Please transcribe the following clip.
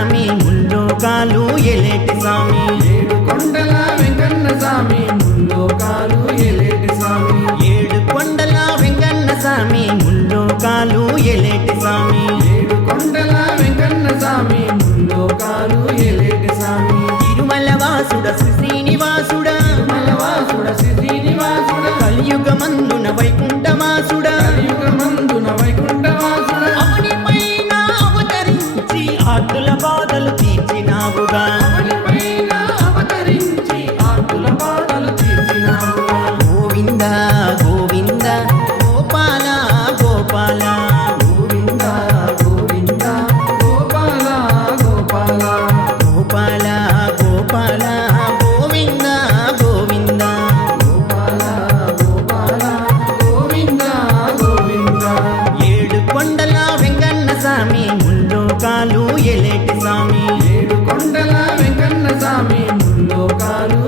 స్వామి ముల్లోకాలు ఎలేటి స్వామి ఏడు కొండల వెంకన్న స్వామి ముల్లోకాలు ఎలేటి స్వామి ఏడు కొండల వెంకన్న స్వామి ముల్లోకాలు ఎలేటి స్వామి ఏడు కొండల వెంకన్న స్వామి ముల్లోకాలు ఎలేటి స్వామి తిరుమల వాసుడ శ్రీనివాసుడ తిరుమలవాసుడ శ్రీనివాసుడ కలియుగమందున వైకుంఠవాసుడ కలియుగమందున వైకుంఠవాసుడ అవని పైన అవతరించి ఆతుల బాధలు తీర్చినావుగా పైన అవతరించి ఆకుల బాధలు తీర్చినావుగా గోవింద గోవింద గోపాల గోపాల గోవింద గోవింద గోపాల గోపాల గోపాల గోపాల గోవింద గోవింద గోపాల గోపాల గోవింద గోవింద ఏడు కొండల వెంకన్న స్వామి ముల్లోకాలు ఎలేటి స్వామి ఏడు కొండల వెంకన్న స్వామి ముల్లోకాలు